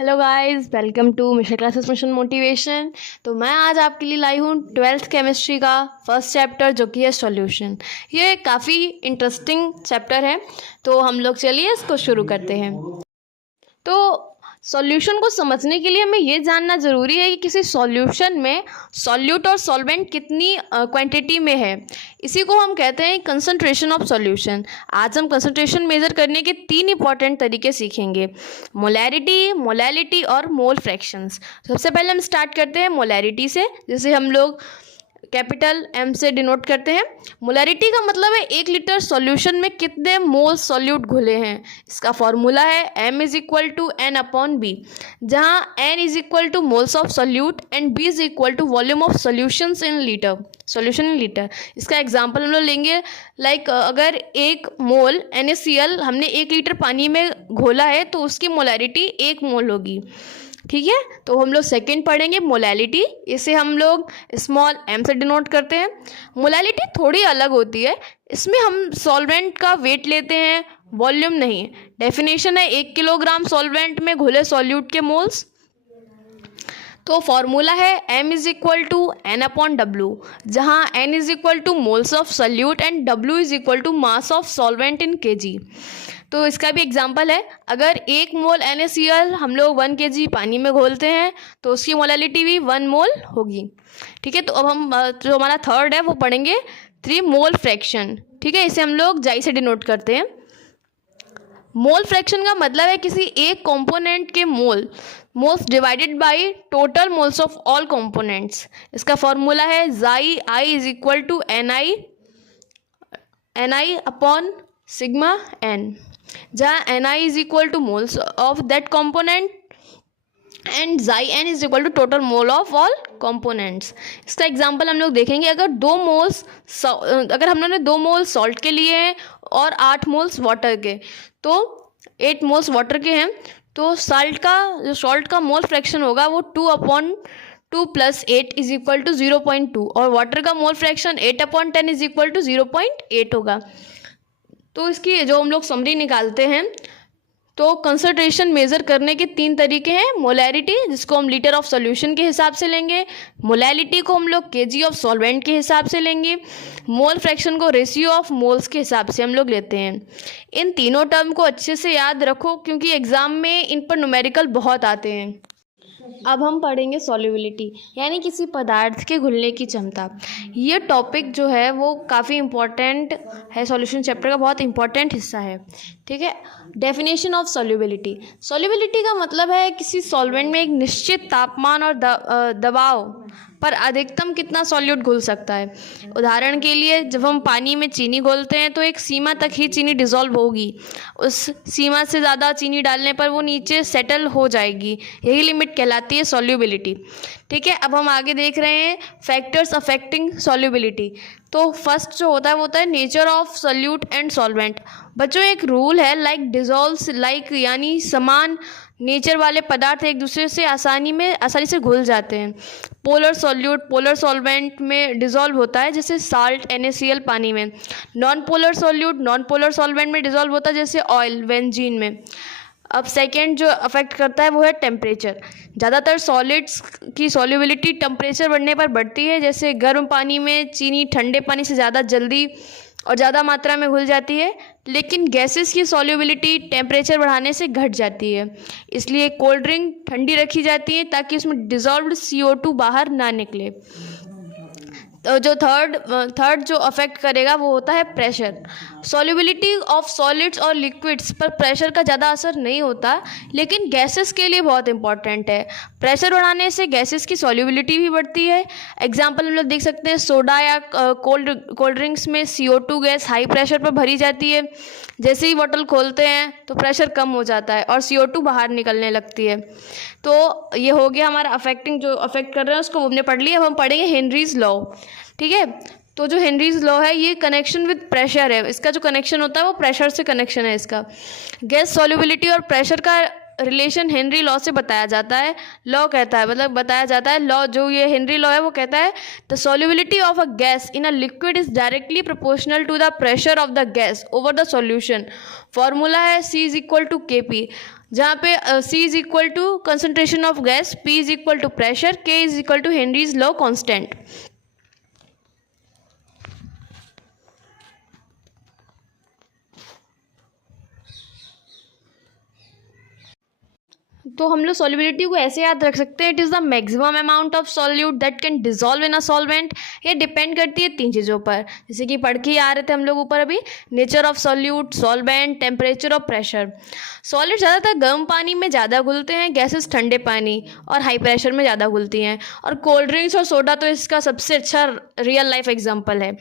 Hello guys, welcome to Mission Classes Mission Motivation. तो मैं आज आपके लिए लाई हूँ 12th केमिस्ट्री का फर्स्ट चैप्टर जो कि है सॉल्यूशन। ये काफ़ी इंटरेस्टिंग चैप्टर है, तो हम लोग चलिए इसको शुरू करते हैं। तो सॉल्यूशन को समझने के लिए हमें ये जानना ज़रूरी है कि किसी सॉल्यूशन में सॉल्यूट और सॉल्वेंट कितनी क्वांटिटी में है। इसी को हम कहते हैं कंसंट्रेशन ऑफ सॉल्यूशन। आज हम कंसंट्रेशन मेज़र करने के 3 इंपॉर्टेंट तरीके सीखेंगे, मोलैरिटी, मोलैलिटी और मोल फ्रैक्शंस। सबसे पहले हम स्टार्ट करते हैं मोलैरिटी से, जिसे हम लोग कैपिटल M से डिनोट करते हैं। मोलैरिटी का मतलब है 1 लीटर सॉल्यूशन में कितने मोल सॉल्यूट घुले हैं। इसका फॉर्मूला है M is equal to N/B, जहाँ N is equal to moles of solute and B is equal to volume of solutions in litre, solution in litre. इसका एग्जांपल हम लोग लेंगे, अगर 1 मोल NaCl हमने 1 लीटर पानी में घोला है तो उसकी मोलैरिटी 1 मोल होगी। ठीक है, तो हम लोग सेकंड पढ़ेंगे मोलैलिटी। इसे हम लोग स्मॉल m से डिनोट करते हैं। मोलैलिटी थोड़ी अलग होती है, इसमें हम सॉल्वेंट का वेट लेते हैं, वॉल्यूम नहीं। डेफिनेशन है 1 किलोग्राम सॉल्वेंट में घुले सॉल्यूट के मोल्स। तो फॉर्मूला है M is equal to N/W, जहाँ N is equal to moles of solute and W is equal to mass of solvent in kg। तो इसका भी एग्जांपल है, अगर 1 मोल NaCl हम लोग 1 kg पानी में घोलते हैं तो उसकी मोलैलिटी भी 1 मोल होगी। ठीक है, तो अब हम जो हमारा थर्ड है वो पढ़ेंगे 3 मोल फ्रैक्शन। ठीक है, इसे हम लोग जाई से डिनोट करते हैं। मोल फ्रैक्शन का मतलब है किसी एक कंपोनेंट के moles divided by total moles of all components. इसका फॉर्मूला है xi I is equal to Ni upon sigma N, जहाँ Ni is equal to moles of that component and xi N is equal to total mole of all components. इसका example हम लोग देखेंगे, अगर हमने 2 मोल salt के लिए हैं और 8 मोल्स वाटर के, तो 8 मोल्स वाटर के हैं, तो सॉल्ट का मोल फ्रैक्शन होगा वो 2/2 + 8 इज इक्वल टू 0.2, और वाटर का mole fraction 8/10 is equal to 0.8 होगा। तो इसकी जो हम लोग समरी निकालते हैं, तो कंसंट्रेशन मेज़र करने के 3 तरीके हैं। मोलैरिटी, जिसको हम लीटर ऑफ सॉल्यूशन के हिसाब से लेंगे। मोलैलिटी को हम लोग kg ऑफ सॉल्वेंट के हिसाब से लेंगे। मोल फ्रैक्शन को रेशियो ऑफ मोल्स के हिसाब से हम लोग लेते हैं। इन तीनों टर्म को अच्छे से याद रखो, क्योंकि एग्ज़ाम में इन पर न्यूमेरिकल बहुत आते हैं। अब हम पढ़ेंगे सॉल्युबिलिटी, यानी किसी पदार्थ के घुलने की क्षमता। ये टॉपिक जो है वो काफ़ी इम्पॉर्टेंट है, सॉल्यूशन चैप्टर का बहुत इम्पॉर्टेंट हिस्सा है। ठीक है, डेफिनेशन ऑफ सॉल्युबिलिटी। सॉल्युबिलिटी का मतलब है किसी सॉल्वेंट में एक निश्चित तापमान और दबाव पर अधिकतम कितना सॉल्यूट घुल सकता है। उदाहरण के लिए, जब हम पानी में चीनी घोलते हैं तो एक सीमा तक ही चीनी डिज़ोल्व होगी, उस सीमा से ज़्यादा चीनी डालने पर वो नीचे सेटल हो जाएगी। यही लिमिट कहलाती है सॉल्युबिलिटी। ठीक है, अब हम आगे देख रहे हैं फैक्टर्स अफेक्टिंग सॉल्युबिलिटी। तो फर्स्ट जो होता है nature of solute and solvent. बच्चों, एक रूल है डिज़ोल्व्स यानी समान नेचर वाले पदार्थ एक दूसरे से आसानी से घुल जाते हैं। पोलर सॉल्यूट पोलर सॉल्वेंट में डिज़ोल्व होता है, जैसे साल्ट NaCl पानी में। Non polar solute non polar solvent में डिज़ोल्व होता है, जैसे ऑयल बेंजीन में। अब सेकेंड जो अफेक्ट करता है वो है टेम्परेचर। ज़्यादातर सॉलिड्स की सॉल्युबिलिटी टेम्परेचर बढ़ने पर बढ़ती है, जैसे गर्म पानी में चीनी ठंडे पानी से ज़्यादा जल्दी और ज़्यादा मात्रा में घुल जाती है, लेकिन गैसेस की सॉल्युबिलिटी टेम्परेचर बढ़ाने से घट जाती है। इसलिए कोल्ड ड्रिंक ठंडी रखी जाती है ताकि उसमें डिज़ोल्व्ड CO2 बाहर ना निकले। तो जो थर्ड जो अफेक्ट करेगा वो होता है प्रेशर। सॉल्युबिलिटी ऑफ सॉलिड्स और लिक्विड्स पर प्रेशर का ज़्यादा असर नहीं होता, लेकिन गैसेस के लिए बहुत इंपॉर्टेंट है। प्रेशर बढ़ाने से गैसेस की सॉल्युबिलिटी भी बढ़ती है। एग्जांपल हम लोग देख सकते हैं, सोडा या कोल्ड ड्रिंक्स में CO2 गैस हाई प्रेशर पर भरी जाती है। जैसे ही बॉटल खोलते हैं तो प्रेशर कम हो जाता है और CO2 बाहर निकलने लगती है। तो ये हो गया हमारा जो अफेक्ट कर रहे हैं उसको हमने पढ़ लिया। अब हम पढ़ेंगे हेनरीज लॉ। ठीक है, तो जो हेनरीज लॉ है ये कनेक्शन विद प्रेशर है। इसका जो कनेक्शन होता है वो प्रेशर से कनेक्शन है इसका। गैस सॉल्युबिलिटी और प्रेशर का रिलेशन हेनरी लॉ से बताया जाता है। लॉ जो ये हेनरी लॉ है वो कहता है the solubility of a gas in a liquid is directly proportional to the pressure of the gas over the solution. Formula है C = Kp। जहाँ पे C is equal to concentration of gas, P is equal to pressure, K is equal to Henry's law constant. तो हम लोग solubility को ऐसे याद रख सकते हैं, it is the maximum amount of solute that can dissolve in a solvent. ये डिपेंड करती है 3 चीज़ों पर, जैसे कि पढ़ के आ रहे थे हम लोग ऊपर अभी, nature of solute, solvent, temperature और प्रेशर। सॉलिड ज़्यादातर गर्म पानी में ज़्यादा घुलते हैं, गैसेस ठंडे पानी और हाई प्रेशर में ज़्यादा घुलती हैं, और कोल्ड ड्रिंक्स और सोडा तो इसका सबसे अच्छा रियल लाइफ एग्जाम्पल है।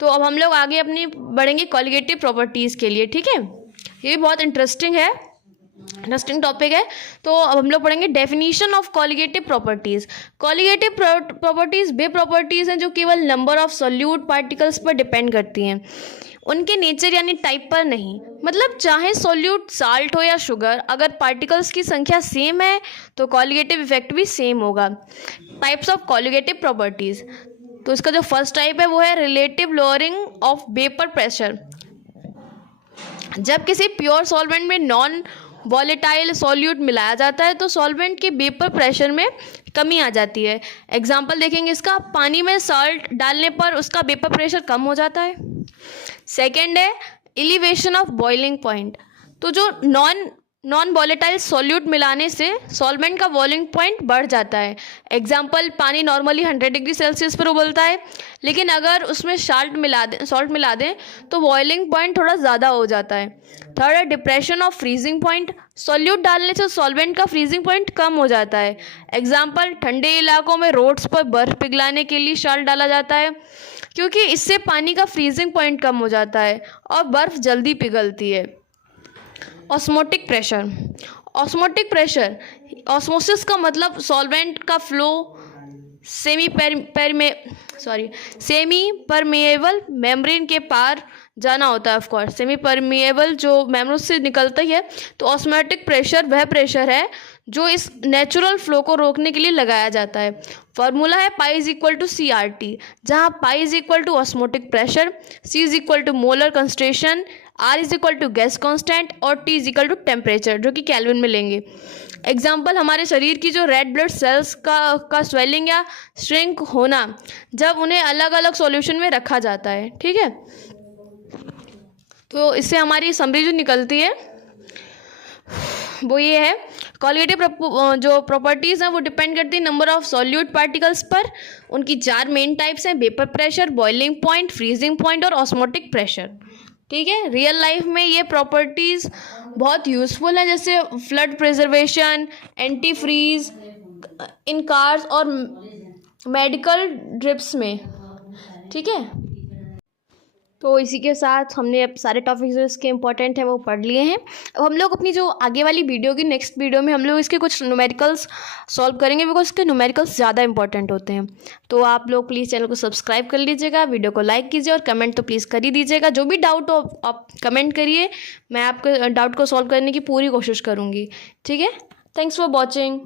तो अब हम लोग आगे अपनी बढ़ेंगे कॉलिगेटिव प्रॉपर्टीज़ के लिए, ठीक है। ये भी बहुत इंटरेस्टिंग टॉपिक है। तो अब हम लोग पढ़ेंगे definition of colligative properties. Colligative properties way properties हैं जो केवल नंबर ऑफ सॉल्यूट पार्टिकल्स पर डिपेंड करती हैं, उनके नेचर यानी टाइप पर नहीं। मतलब चाहे सॉल्यूट साल्ट हो या शुगर, अगर पार्टिकल्स की संख्या सेम है तो कॉलिगेटिव इफेक्ट भी सेम होगा। टाइप्स ऑफ कॉलिगेटिव प्रॉपर्टीज़, तो इसका जो फर्स्ट टाइप है वो है relative lowering of vapour pressure. जब किसी प्योर सॉल्वेंट में नॉन वॉलेटाइल सॉल्यूट मिलाया जाता है तो सॉल्वेंट के वेपर प्रेशर में कमी आ जाती है। एग्जाम्पल देखेंगे इसका, पानी में सॉल्ट डालने पर उसका वेपर प्रेशर कम हो जाता है। सेकेंड है एलिवेशन ऑफ बॉइलिंग पॉइंट। तो जो नॉन वॉलेटाइल सॉल्यूट मिलाने से सॉल्वेंट का बॉइलिंग पॉइंट बढ़ जाता है। एग्जाम्पल, पानी नॉर्मली 100 डिग्री सेल्सियस पर उबलता है, लेकिन अगर उसमें सॉल्ट मिला दें तो बॉइलिंग पॉइंट थोड़ा ज़्यादा हो जाता है। थर्ड है depression of freezing point. Solute डालने से सॉल्वेंट का फ्रीजिंग पॉइंट कम हो जाता है। एग्जाम्पल, ठंडे इलाकों में रोड्स पर बर्फ़ पिघलाने के लिए सॉल्ट डाला जाता है, क्योंकि इससे पानी का फ्रीजिंग पॉइंट कम हो जाता है और बर्फ़ जल्दी पिघलती है। Osmotic pressure. ऑस्मोसिस का मतलब सॉल्वेंट का फ्लो सेमी परमेएबल मेम्ब्रेन के पार जाना होता है। ऑफ कोर्स सेमी परमेएबल जो मेम्ब्रेन से निकलता ही है। तो ऑस्मोटिक प्रेशर वह प्रेशर है जो इस नेचुरल फ्लो को रोकने के लिए लगाया जाता है। फॉर्मूला है pi is equal to CRT, जहाँ pi is equal to osmotic pressure, C is equal to molar concentration, R is equal to gas constant और T is equal to temperature, जो कि केल्विन में लेंगे। एग्जाम्पल, हमारे शरीर की जो रेड ब्लड सेल्स का स्वेलिंग या श्रिंक होना, जब उन्हें अलग अलग सॉल्यूशन में रखा जाता है, ठीक है। तो इससे हमारी समरी जो निकलती है वो ये है, कॉलिगेटिव जो प्रॉपर्टीज़ हैं वो डिपेंड करती है नंबर ऑफ सॉल्यूट पार्टिकल्स पर। उनकी 4 मेन टाइप्स हैं, vapour pressure, boiling point, freezing point और ऑस्मोटिक प्रेशर, ठीक है। रियल लाइफ में ये प्रॉपर्टीज़ बहुत यूज़फुल है, जैसे food preservation, antifreeze in cars और मेडिकल ड्रिप्स में, ठीक है। तो इसी के साथ हमने अब सारे टॉपिक्स जो इसके इंपॉर्टेंट हैं वो पढ़ लिए हैं। अब हम लोग अपनी जो आगे वाली वीडियो की नेक्स्ट वीडियो में हम लोग इसके कुछ न्यूमेरिकल्स सॉल्व करेंगे, बिकॉज इसके न्यूमेरिकल्स ज़्यादा इंपॉर्टेंट होते हैं। तो आप लोग प्लीज़ चैनल को सब्सक्राइब कर लीजिएगा, वीडियो को लाइक कीजिए और कमेंट तो प्लीज़ कर ही दीजिएगा। जो भी डाउट हो आप कमेंट करिए, मैं आपके डाउट को सॉल्व करने की पूरी कोशिश करूँगी, ठीक है। Thanks for watching.